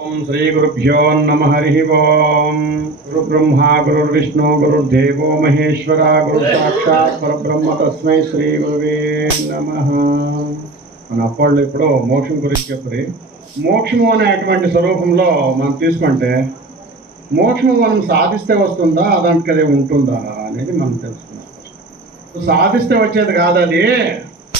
ओम श्री गुरुभ्यो नमः हरि ओम। गुरु ब्रह्मा गुरुर्विष्णु गुरुर्देवो महेश्वरा गुरु साक्षात् परब्रह्म तस्मै श्री गुरुवे नमः। మన అప్పళ్ళు ఇప్పుడు మోక్షం గురించి చెప్పి మోక్షము అనేటువంటి స్వరూపంలో మనం తీసుకుంటే మోక్షము మనం సాధిస్తే వస్తుందా దానికి అదే ఉంటుందా అనేది మనం తెలుసుకున్నాం. సాధిస్తే వచ్చేది కాదు, అది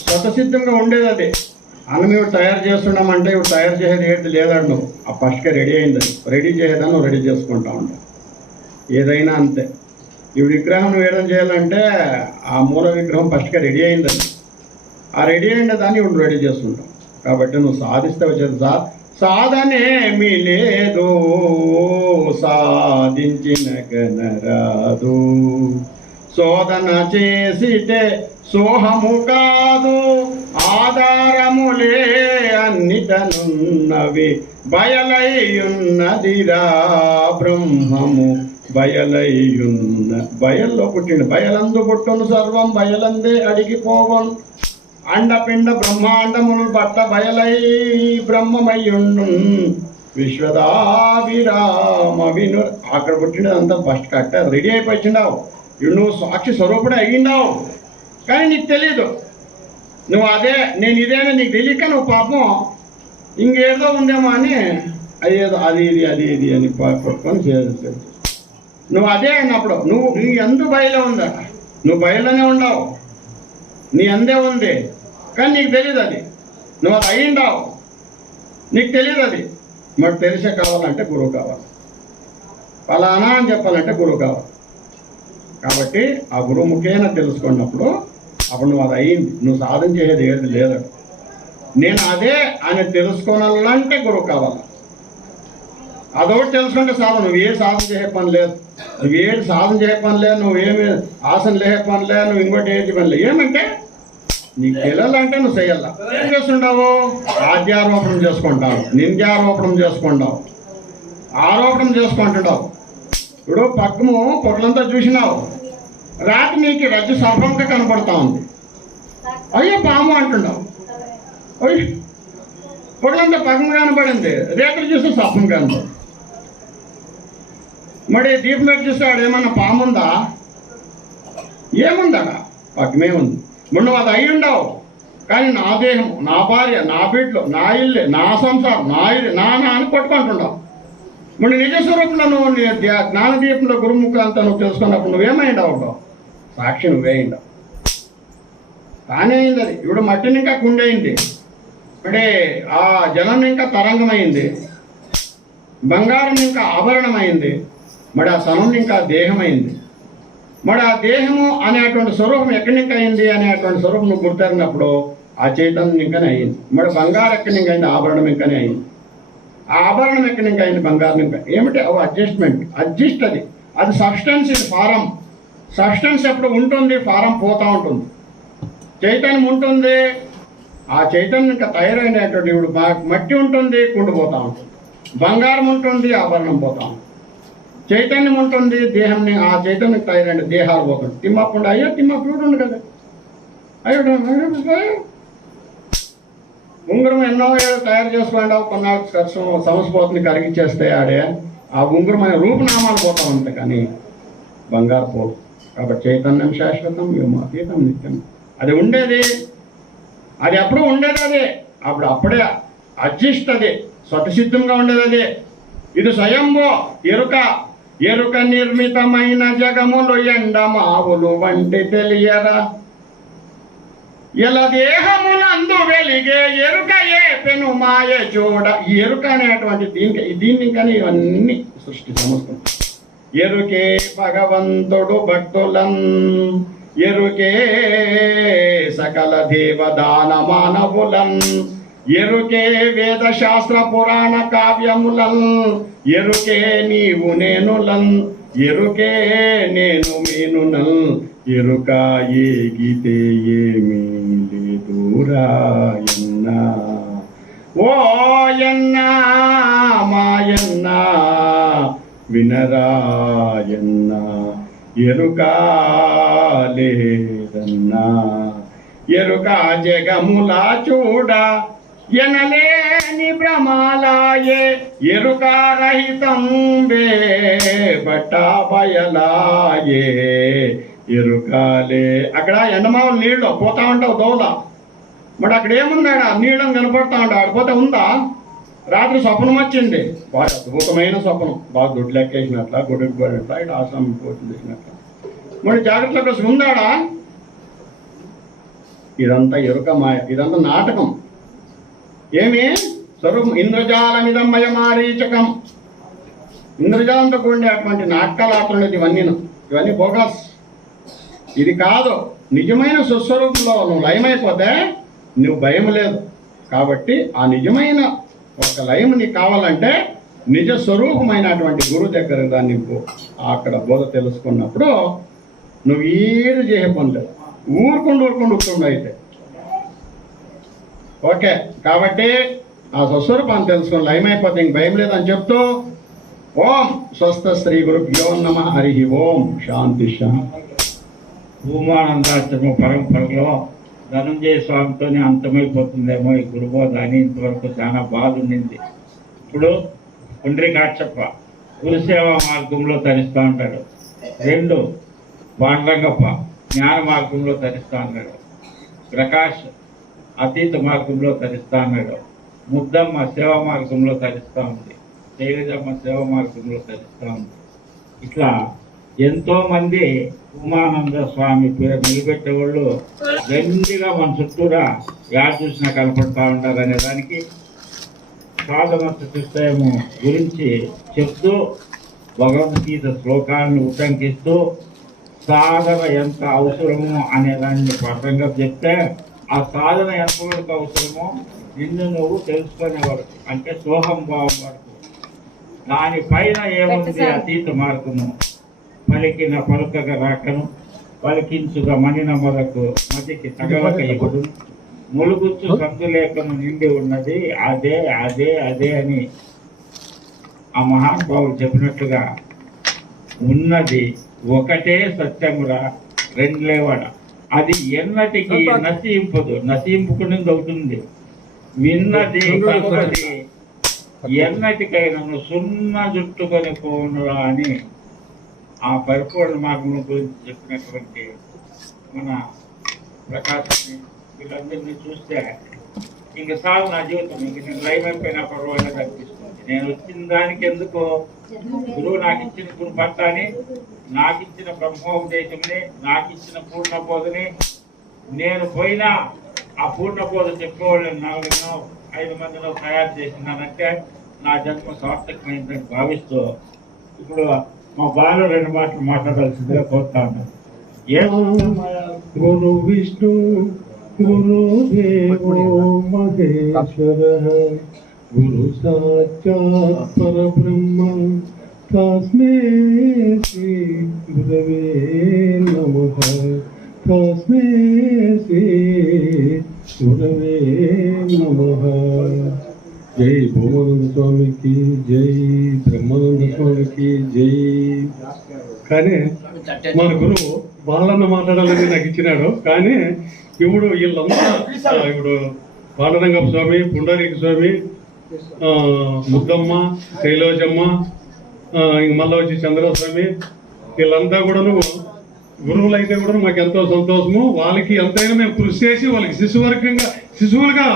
స్వతసిద్ధంగా ఉండేది. అది అన్నం ఇవి తయారు చేస్తున్నామంటే ఇవి తయారు చేసేది ఏంటి లేదాడు, నువ్వు ఆ ఫస్ట్గా రెడీ అయింది. రెడీ చేసేదాన్ని నువ్వు రెడీ చేసుకుంటా ఉంటావు. ఏదైనా అంతే. ఈ విగ్రహం వేయడం చేయాలంటే ఆ మూల విగ్రహం ఫస్ట్గా రెడీ అయిందని, ఆ రెడీ అయిన దాన్ని ఇప్పుడు రెడీ చేసుకుంటాం. కాబట్టి నువ్వు సాధిస్తే వచ్చేది సాధనేమీ లేదు సాధించిన గనరాదు, శోధన చేసితే సోహము కాదు ఆధారములే అన్నిటనున్నవి, బయలయ్యున్నదిరా బ్రహ్మము బయలయ్యున్న. బయల్లో పుట్టిండు, బయలందు పుట్టును సర్వం బయలందే అడిగిపోవను, అండపిండ బ్రహ్మాండములు బట్ట బయలై బ్రహ్మమయ్యుండు, విశ్వదాభిరామ విను. అక్కడ పుట్టినదంతా ఫస్ట్ కట్ట రెడీ అయిపోయిండావు. ఇప్పుడు నువ్వు సాక్షి స్వరూపుడే అయ్యిండావు, కానీ నీకు తెలీదు. నువ్వు అదే నేను ఇదేనా నీకు తెలియక నువ్వు పాపం ఇంకేదో ఉందేమో అని అదేదో అది ఇది అది ఇది అని పట్టుకొని చేయాలి. నువ్వు అదే అన్నప్పుడు నువ్వు నీ అందు బయలు ఉందా, నువ్వు బయలునే ఉండవు, నీ అందే ఉంది, కానీ నీకు తెలియదు. అది నువ్వు అది అయ్యిండావు, నీకు తెలియదు. అది మరి తెలిసే కావాలంటే గురువు కావాలి, ఫలానా అని చెప్పాలంటే గురువు కావాలి. కాబట్టి ఆ గురువు ముఖ్యంగా తెలుసుకున్నప్పుడు అప్పుడు నువ్వు అది అయ్యింది. నువ్వు సాధన చేసేది ఏది లేదు. నేను అదే అని తెలుసుకోవాలంటే గురువు కావాలి. అదొకటి తెలుసుకుంటే సాధన. నువ్వు ఏ సాధన చేసే పని లేదు, నువ్వేది సాధన చేసే పని లేదు, నువ్వేమి ఆసన లేసే పని లేదు, నువ్వు ఇంకోటి ఏంటి పని లేదు. ఏమంటే నీకు తెలియాలంటే నువ్వు చేయాల. ఏం చేస్తుంటావు? ఆద్యారోపణం చేసుకుంటావు, నింద్యారోపణం చేసుకుంటావు, ఆరోపణం చేసుకుంటుంటావు. ఇప్పుడు పక్కము పొట్లంతా చూసినావు, రాత్రి నీకు రజ్జు సర్పంగా కనపడతా ఉంది, అయ్యో పాము అంటున్నావు. అయ్యి పొట్లంతా పక్కన కనపడింది, రేత్రి చూస్తే సర్పం కనపడు. మరి దీపం పెట్టి చూస్తే ఆడ ఏమన్నా పాము ఉందా? ఏముందడా? పక్కనే ఉంది. మొన్న అది అయి ఉండవు, కానీ నా దేహం, నా భార్య, నా బిడ్డలు, నా ఇల్లు, నా సంసారం, నా ఇది నా అని కొట్టుకుంటుండవు. మొన్న నిజస్వరూపంలో నువ్వు జ్ఞానదీపంలో గురుముఖంతా నువ్వు తెలుసుకున్నప్పుడు నువ్వేమైండవు? సాక్షి నువ్వేయిండవు. తానే అయింది అది. ఇప్పుడు మట్టిని ఇంకా కుండయింది, అంటే ఆ జలం ఇంకా తరంగమైంది, బంగారం ఇంకా ఆభరణమైంది, మరి ఆ సనం ఇంకా దేహమైంది. మరి ఆ దేహము అనేటువంటి స్వరూపం ఎక్కడి నుంచి అయింది అనేటువంటి స్వరూపం నువ్వు గుర్తెరిగినప్పుడు ఆ చైతన్యం ఇంకానే అయింది. మరి బంగారం ఎక్కడి నుంచి అయింది? ఆభరణం ఇంకానే అయింది. ఆ ఆభరణం ఎక్కడి నుంచి అయింది? బంగారం ఇంకా. ఏమిటి? అవి అడ్జస్ట్మెంట్, అడ్జస్ట్. అది సబ్స్టెన్స్, ఇది ఫారం. సబ్స్టెన్స్ ఎప్పుడు ఉంటుంది, ఫారం పోతూ ఉంటుంది. చైతన్యం ఉంటుంది, ఆ చైతన్యం ఇంకా తయారైనటువంటి ఇప్పుడు మట్టి ఉంటుంది, కుండిపోతూ ఉంటుంది. బంగారం ఉంటుంది, ఆభరణం పోతా ఉంటుంది. చైతన్యం ఉంటుంది, దేహాన్ని ఆ చైతన్యం తయారైన దేహాలు పోతుంది. తిమ్మకుండా అయ్యో తిమ్మప్పుడు ఉంది కదా, అయ్యో ఉంగరం ఎన్నో తయారు చేసుకోండి, కొన్నాళ్ళు సంవత్సరం కరిగిచ్చేస్తే ఆడే ఆ ఉంగరం అనే రూపనామాలు పోతా ఉంటాయి, కానీ బంగారు పోదు. కాబట్టి చైతన్యం శాశ్వతం, వ్యోమాతీతం, నిత్యం. అది ఉండేది, అది ఎప్పుడు ఉండేది. అదే అప్పుడే అడ్జస్ట్, అదే స్వతసిద్ధంగా ఉండేది. అదే ఇది స్వయంభో ఎరుక. ఎరుక నిర్మితమైన జగములు ఎండమావులు వంటి తెలియరా, ఇలా దేహమునందు వెలిగే ఎరుక ఏ పెను మాయ చూడ. ఈ ఎరుక అనేటువంటి దీన్ని కానీ ఇవన్నీ సృష్టి సమస్తం. ఎరుకే భగవంతుడు భక్తులన్, ఎరుకే సకల దేవదాన మానవులన్, ఎరుకే వేద శాస్త్ర పురాణ కావ్యములన్, ఎరుకే నీవు నేనులన్, ఎరుకే నేను మీనునల్, ఎరుక ఏగితే ఏమీ లేదురాయన్నా, ఓ యన్నా మాయన్నా వినరాయన్నా, ఎరుక లేదన్నా, ఎరుక జగములా చూడ ఎనలే లేని భ్రమాలాయే ఎరుకారహితం వే బట్టా బయలాయే ఎరుకాలే. అక్కడ ఎండమావులు నీళ్ళు పోతా ఉంటావు దోల, మరి అక్కడ ఏముందాడ నీళ్ళని కనపడతా ఉంటా, ఆడిపోతే ఉందా? రాత్రి స్వప్నం వచ్చింది, బాగా అద్భుతమైన స్వప్నం, బాగా గుడ్లు లెక్కేసినట్ల, గుడికి పోయినట్ల, ఇటు ఆశ్రమం పోతుంది చేసినట్ల. మరి జాగ్రత్తలో కోసం ఉందాడా? ఇదంతా ఎరుక మాయ, ఇదంతా నాటకం. ఏమి స్వరూపం ఇంద్రజాలమిదమ్మయ మారీచకం. ఇంద్రజాలంతో కూడిన అటువంటి నాటకాలు ఆడుతున్నది ఇవన్నీ బోగస్. ఇది కాదు. నిజమైన సుస్వరూపంలో నువ్వు లయమైపోతే నువ్వు భయం లేదు. కాబట్టి ఆ నిజమైన ఒక లయం నీకు కావాలంటే నిజ స్వరూపమైనటువంటి గురువు దగ్గర దాన్ని అక్కడ బోధ తెలుసుకున్నప్పుడు నువ్వు ఏది చేసే పనులేదు, ఊరుకుంటూ వస్తుండవు అయితే. ఓకే, కాబట్టి ఆ స్వస్వరూపాన్ని తెలుసుకుని లయమైపోతే ఇంక భయం లేదని చెప్తూ ఓం స్వస్థ శ్రీ గురుభ్యో నమః. హరి ఓం. శాంతి శాంతి. భూమానందాశ్రమ పరంపరలో ధనంజయ స్వామితోనే అంతమైపోతుందేమో ఈ గురుబోధ అని ఇంతవరకు చాలా బాధ ఉండింది. ఇప్పుడు పుండ్రీకాక్షప్ప గురుసేవా మార్గంలో తరిస్తూ ఉంటాడు. 2 పాండరంగప్ప జ్ఞాన మార్గంలో తరిస్తూ ఉన్నాడు. ప్రకాష్ అతీత మార్గంలో తరిస్తూ ఉన్నాడు. ముద్దమ్మ సేవా మార్గంలో తరిస్తూ ఉంది. శైలజమ్మ సేవా మార్గంలో తరిస్తూ ఉంది. ఇట్లా ఎంతో మంది ఉమానంద స్వామి పేరు నిలబెట్టేవాళ్ళు గండిగా మన చుట్టూరా యాడ్ చూసినా కనపడతా ఉంటారు అనే దానికి సాధన చతుష్టయము గురించి చెప్తూ భగవద్గీత శ్లోకాలను ఉటంకిస్తూ సాధన ఎంత అవసరమో అనే దాన్ని పట్టంగా చెప్తే ఆ సాధన ఎంతవరకు అవసరమో నిన్ను నువ్వు తెలుసుకునే వరకు, అంటే సోహం భావం వరకు. దానిపైన ఏముంది అతీత మార్గము. పలికిన పలుకగ రాకను పలికించుగా మనిన మొదకు మదికి తగలక ఇప్పుడు ములుగుచ్చు సంతులేఖను నిండి ఉన్నది అదే అదే అదే అని ఆ మహానుభావులు చెప్పినట్లుగా ఉన్నది ఒకటే సత్యమురా, 2 లేవాడ. అది ఎన్నటికి నశింపదు, నశింపుకునేది అవుతుంది. విన్నది కనుకది ఎన్నటికైనా సున్న జుట్టుకొని పోనురా అని ఆ పరిపూర్ణ మార్గం గురించి చెప్పినటువంటి మన ప్రకాశాన్ని వీళ్ళందరినీ చూస్తే ఇంక సాగు నా జీవితం, ఇంక నేను లైవ్ అయిపోయినా పర్వాలేదు అనిపిస్తుంది. నేను వచ్చిన దానికి ఎందుకో గురువు నాకు ఇచ్చిన గురు భర్తని, నాకు ఇచ్చిన బ్రహ్మోపదేశంని, నాకు ఇచ్చిన పూర్ణ బోధని, నేను పోయినా ఆ పూర్ణ బోధ చెప్పేవాళ్ళని 4-5 మందిలో తయారు చేసినానంటే నా జన్మ సార్థకమైందని భావిస్తూ ఇప్పుడు మా బాలు 2 మాటలు మాట్లాడాల్సిందిగా కోరుతా ఉన్నాను. గురు విష్ణు గురుదేవో మహేశ్వర గురు సాక్షాత్ పరబ్రహ్మ తస్మై శ్రీ గురవే నమః. తస్మై శ్రీ గురవే నమః. జై భూమానంద స్వామికి జై, బ్రహ్మానంద స్వామికి జై. కానీ మన గురువు బాలన్న మాట్లాడాలని నాకు ఇచ్చినాడు. కానీ ఇప్పుడు వీళ్ళంతా ఇప్పుడు పాండరంగప్ప స్వామి, పుండరీక స్వామి, ముద్దమ్మ, శైలోజమ్మ, ఇంక మళ్ళీ వచ్చి చంద్రస్వామి, వీళ్ళంతా కూడాను గురువులు అయితే కూడా మాకు ఎంతో సంతోషము. వాళ్ళకి ఎంతైనా మేము కృషి చేసి వాళ్ళకి శిశువులుగా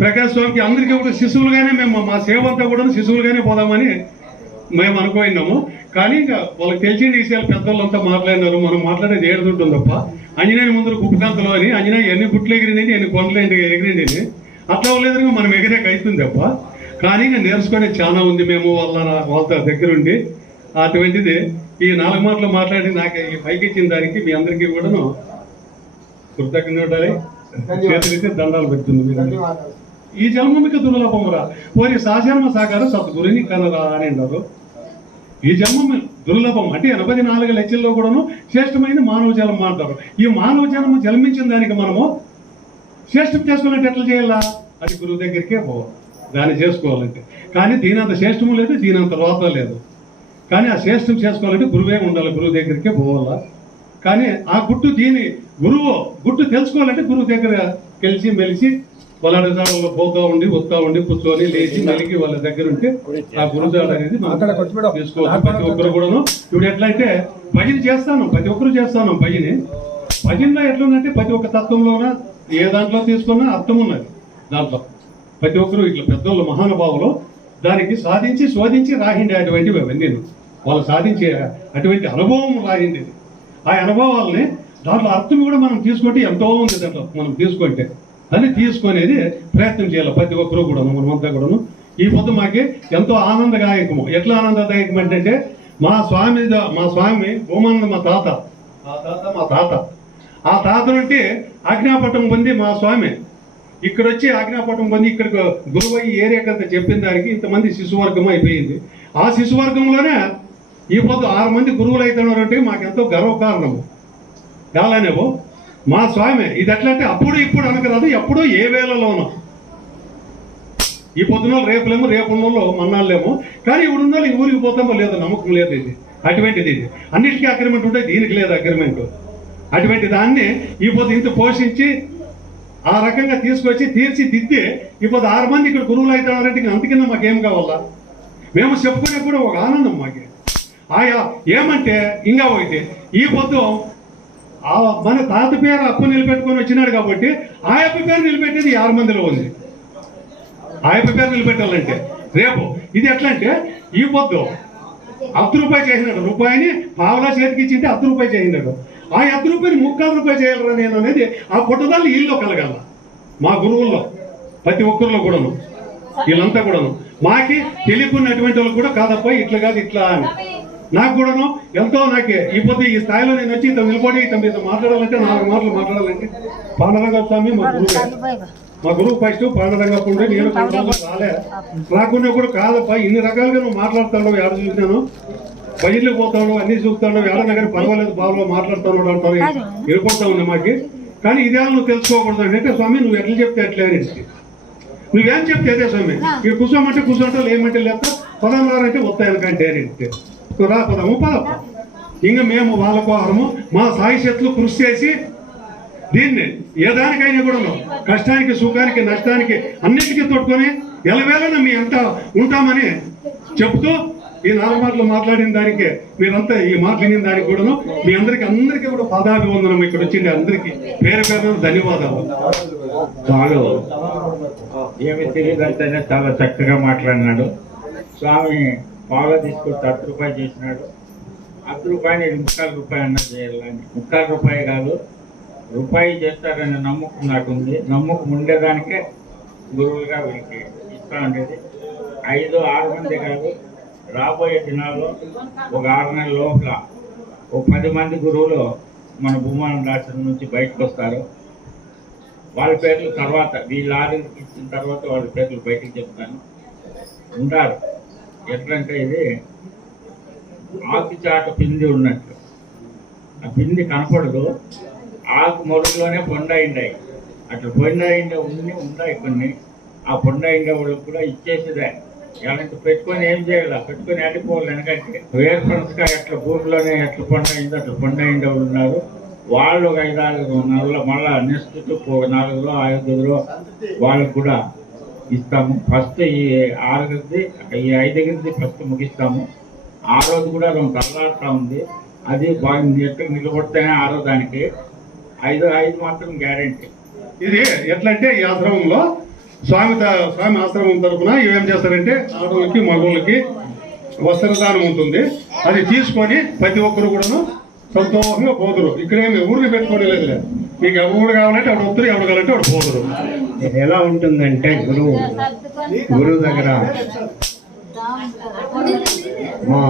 ప్రకాశ్ స్వామికి అందరికీ కూడా శిశువులుగానే మేము మా సేవ అంతా కూడా శిశువులుగానే పోదామని మేము అనుకున్నాము. కానీ ఇంకా వాళ్ళకి తెలిసిన విషయాలు పెద్దవాళ్ళంతా మాట్లాడినారు. మనం మాట్లాడేది ఏడుతుంటుంది తప్ప అంజనేయుని ముందు కుప్పకాంతలో అని అంజనేయ ఎన్ని గుట్లు ఎగిరింది, ఎన్ని కొండలు ఎగిరింది, అట్లా లేదు మనం ఎగిరేకి అవుతుంది తప్ప. కానీ ఇంకా నేర్చుకునే చాలా ఉంది. మేము వాళ్ళతో దగ్గరుండి అటువంటిది ఈ 4 మాటలు మాట్లాడి నాకు ఈ పైకి ఇచ్చిన దానికి మీ అందరికీ కూడాను కృతజ్ఞతలు, చేతులైతే దండాలు పెడుతుంది. మీరు ఈ జన్మ మీకు దుర్లభమురా పోయి సాజన్మ సాకార సద్గురుని కనరా అని అన్నారు. ఈ జన్మ దుర్లభం అంటే 84 లక్షల్లో కూడాను శ్రేష్టమైన మానవ జన్మ అంటారు. ఈ మానవ జన్మ జన్మించిన దానికి మనము శ్రేష్టం చేసుకోవాలంటే ఎట్లా చేయాలా? అది గురువు దగ్గరికే పోవాలి దాన్ని చేసుకోవాలంటే. కానీ దీనంత శ్రేష్టము లేదు, దీనంత రోత లేదు. కానీ ఆ శ్రేష్టం చేసుకోవాలంటే గురువే ఉండాలి, గురువు దగ్గరికే పోవాలా. కానీ ఆ గుట్టు గురువు గుట్టు తెలుసుకోవాలంటే గురువు దగ్గర కలిసి మెలిసి వాళ్ళు అడుగుతారు, పోతా ఉండి వస్తా ఉండి కూర్చొని లేచి మెలికి వాళ్ళ దగ్గర ఉంటే ఆ గురుజాడ అనేది మనం తీసుకోవచ్చు. ప్రతి ఒక్కరు కూడాను ఇప్పుడు ఎట్లా అంటే భజన చేస్తాను, ప్రతి ఒక్కరు చేస్తాను భజనలో ఎట్లుందంటే ప్రతి ఒక్క తత్వంలోన ఏ దాంట్లో తీసుకున్నా అర్థం ఉన్నది. దాంట్లో ప్రతి ఒక్కరు ఇట్లా పెద్దోళ్ళు మహానుభావులు దానికి సాధించి శోధించి రాhinడే అటువంటివి అవన్నీ వాళ్ళు సాధించే అటువంటి అనుభవం రాhinడేది. ఆ అనుభవాలని దాంట్లో అర్థం కూడా మనం తీసుకుంటే ఎంతో ఉంది. దాంట్లో మనం తీసుకుంటే అది తీసుకునేది ప్రయత్నం చేయాలి ప్రతి ఒక్కరు కూడా. మనమంతా కూడాను ఈ పొద్దు మాకి ఎంతో ఆనందదాయకము. ఎట్లా ఆనందదాయకం అంటే మా స్వామి భూమానంద మా తాత ఆ తాత నుండి ఆజ్ఞాపటం పొంది మా స్వామి ఇక్కడ వచ్చి ఆజ్ఞాపటం పొంది ఇక్కడికి గురువయ్యి ఏరియాకంతా చెప్పిన దానికి ఇంతమంది శిశువర్గం అయిపోయింది. ఆ శిశువర్గంలోనే ఈ పొద్దు 6 మంది గురువులు అవుతున్నారంటే మాకెంతో గర్వకారణము. కాలనేవో మా స్వామి ఇది ఎట్లంటే అప్పుడు ఇప్పుడు అనకరాదు, ఎప్పుడో ఏ వేళలోనో. ఈ పొద్దున రేపులేమో రేపున్నోళ్ళు మన్నాళ్ళేమో, కానీ ఇప్పుడున్న ఈ ఊరికి పోతామో లేదో నమ్మకం లేదు. ఇది అటువంటిది. ఇది అన్నిటికీ అగ్రిమెంట్ ఉంటే దీనికి లేదు అగ్రిమెంట్. అటువంటి దాన్ని ఈ పొద్దు ఇంత పోషించి ఆ రకంగా తీసుకొచ్చి తీర్చిదిద్ది ఇప్పుడు 6 మంది ఇక్కడ గురువులు అవుతారంటే అంతకింద మాకేం కావాలా? మేము చెప్పుకునే కూడా ఒక ఆనందం మాకే. ఆయా ఏమంటే ఇంకా ఒకటి ఈ పొద్దు మన తాత పేరు అప్పు నిలబెట్టుకొని వచ్చినాడు కాబట్టి ఆ అప్పు పేరు నిలబెట్టేది 6 మందిలో ఉంది. ఆ అప్పు పేరు నిలబెట్టాలంటే రేపు ఇది ఎట్లా అంటే ఈ పొద్దు ₹10 చేసినాడు, రూపాయిని పావలా చేతికి ఇచ్చింటే ₹10 చేసినాడు. ఆ ₹10 ₹3 చేయాలరా నేను అనేది ఆ పుట్టదాన్ని వీళ్ళలో కలగాల. మా గురువుల్లో ప్రతి ఒక్కరిలో కూడాను వీళ్ళంతా కూడాను మాకి తెలియకున్నటువంటి వాళ్ళు కూడా కాదప్ప ఇట్లా కాదు ఇట్లా అని నాకు కూడాను ఎంతో నాకే ఈ పొద్దు ఈ స్థాయిలో నేను వచ్చి ఇతను నిలబడి ఇతను మాట్లాడాలంటే 4 మాటలు మాట్లాడాలంటే పాండరంగ స్వామి మా గురువు ఫస్ట్ పాండరంగప్ప ఉండే నేను రాలే రాకుండా కూడా కాదప్ప ఇన్ని రకాలుగా నువ్వు మాట్లాడుతాడు ఎక్కడ చూసినాను బయలు పోతాడు అన్ని చూస్తాడు ఎడనగానే పర్వాలేదు బాబులో మాట్లాడుతాడు అంటారు ఏర్పడతా ఉన్నా మాకి. కానీ ఇదేమో నువ్వు తెలుసుకోకూడదు అంటే స్వామి నువ్వు ఎట్లా చెప్తే ఎట్లా అనేసి నువ్వేం చెప్తే అదే స్వామి ఇక్కడ కూర్చోమంటే కూర్చోంటావు ఏమంటే లేక పదహారంటే వస్తాయనకంటే రా పదము పదప్ప. ఇంకా మేము వాళ్ళ కోసము మా సాయి శక్తులు కృషి చేసి దీన్ని ఏ దానికైనా కూడా కష్టానికి సుఖానికి నష్టానికి అన్నిటికీ తోడుకొని ఎలవేళన మీ అంతా ఉంటామని చెప్తూ ఈ 4 మాటలు మాట్లాడిన దానికి మీరంతా ఈ మాట్లాడిన దానికి కూడాను మీ అందరికీ కూడా పాదాభివందనం. ఇక్కడ వచ్చింది అందరికీ పేరు పేరు ధన్యవాదాలు. చాలు ఏమి తెలియదంటేనే చాలా చక్కగా మాట్లాడినాడు స్వామి. పాల తీసుకొచ్చి ₹10 చేసినాడు. ₹10 ₹3 అన్నది చేయాలని ₹3 కాదు రూపాయి చేస్తారనే నమ్మకం నాకు ఉంది. నమ్మకం ఉండేదానికే గురువులుగా వీళ్ళకి ఇస్తా ఉండేది. 5-6 మంది కాదు రాబోయే దినాల్లో ఒక 6 నెలల లోపల ఒక 10 మంది గురువులు మన భూమానంద ఆశ్రమం నుంచి బయటకు వస్తారు. వాళ్ళ పేర్లు తర్వాత వీళ్ళ ఆర్డర్కి ఇచ్చిన తర్వాత వాళ్ళ పేర్లు బయటకు చెప్తాను. ఉంటారు ఎట్లంటే ఇది ఆకు చాట పిండి ఉన్నట్టు. ఆ పిండి కనపడదు, ఆకు మొరుగులోనే పొండాయిండాయి. అట్లా పొండాయిండే ఉన్నాయి కొన్ని. ఆ పొండాయిండే వాళ్ళకి కూడా ఇచ్చేసేదే. ఎలాంటి పెట్టుకొని ఏం చేయాలి, పెట్టుకొని అడిపోవాలి. ఎందుకంటే వేరు ఫ్రెండ్స్గా ఎట్లా భూమిలోనే ఎట్లా పొండాయిందో అట్లా పొండాయిండే వాళ్ళు ఉన్నారు. వాళ్ళు ఒక 5-6 నెలలు మళ్ళా నెక్స్ట్ 4-5 వాళ్ళకు కూడా ఇస్తాము. ఫస్ట్ ఈ 5 ఫస్ట్ ముగిస్తాము. 6 కూడా 2 కళ్ళాడుతూ ఉంది. అది బాగా ఎక్కడ నిలబడితేనే 6 దానికి 5 మాత్రం గ్యారెంటీ. ఇది ఎట్లంటే ఈ ఆశ్రమంలో స్వామి ఆశ్రమం తరఫున ఇవేం చేస్తారంటే ఆడవాళ్ళకి మగవాళ్ళకి వస్త్రదానం ఉంటుంది. అది తీసుకొని ప్రతి ఒక్కరు కూడాను సంతోషంగా పోతురు. ఇక్కడేమి ఊరికి పెట్టుకోవడం లేదు. మీకు ఎవరు కావాలంటే అప్పుడు వస్తారు, ఎవరు కావాలంటే అప్పుడు పోతురు. ఎలా ఉంటుందంటే గురువు దగ్గర మా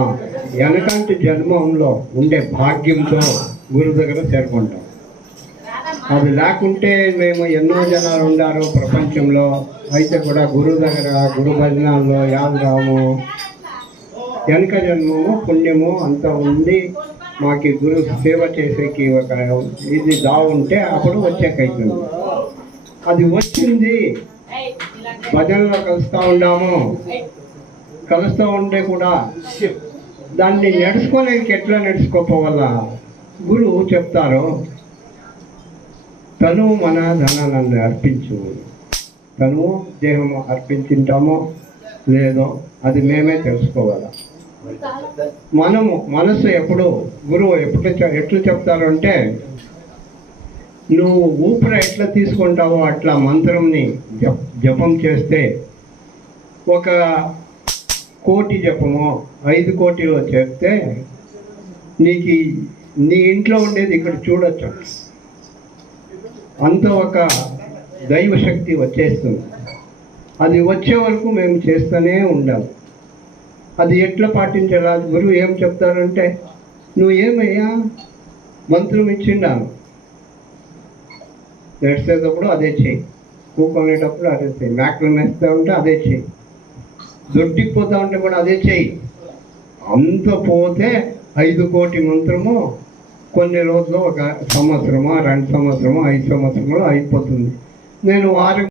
వెనకంటి జన్మంలో ఉండే భాగ్యంతో గురువు దగ్గర చేరుకుంటాం. అది లేకుంటే మేము ఎన్నో జనాలు ఉన్నారు ప్రపంచంలో, అయితే కూడా గురువు దగ్గర గురు భజనాల్లో యాదరాము వెనక జన్మము పుణ్యము అంతా ఉంది. మాకు గురు సేవ చేసేకి ఒక ఇది ఉంటే అప్పుడు వచ్చేకైతుంది. అది వచ్చింది భజనలో కలుస్తూ ఉంటే కూడా దాన్ని నడుచుకోలేక ఎట్లా నడుచుకోపోవాల గురువు చెప్తారు. తను మన ధనాలను అర్పించు, తను దేహము అర్పించింటామో లేదో అది మేమే తెలుసుకోవాలి. మనసు ఎప్పుడు గురువు ఎట్లు చెప్తారు అంటే, నువ్వు ఊపిరి ఎట్లా తీసుకుంటావో అట్లా మంత్రంని జపం చేస్తే 1 కోటి జపమో 5 కోటిలో చెప్తే నీకు నీ ఇంట్లో ఉండేది ఇక్కడ చూడొచ్చు. అంత ఒక దైవ శక్తి వచ్చేస్తుంది. అది వచ్చే వరకు మేము చేస్తూనే ఉండాలి. అది ఎట్లా పాటించాలి? అది గురువు ఏం చెప్తారంటే, నువ్వు ఏమయ్యా మంత్రం ఇచ్చిండాను, నడిచేటప్పుడు అదే చెయ్యి, కూకునేటప్పుడు అదే చెయ్యి, మేకలు నేస్తా ఉంటే అదే చెయ్యి, దొడ్డికి పోతా ఉంటే కూడా అదే చెయ్యి. అంత పోతే 5 కోటి మంత్రము కొన్ని రోజులు 1 సంవత్సరమో 2 సంవత్సరమో 5 సంవత్సరమో అయిపోతుంది. నేను వారం